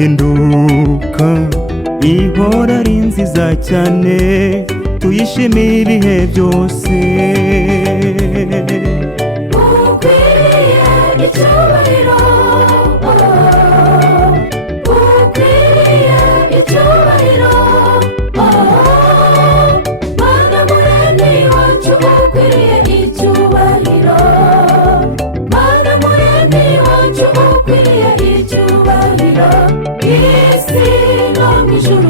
hinduka ihora ari nziza cyane tuyishimire ibihe byose. ukwiriye icyubahiro, ukwiriye icyubahiro, Mana Muremyi wacu ukwiriye icyubahiro, Mana Muremyi wacu ukwiriye icyubahiro, isi no mu ijuru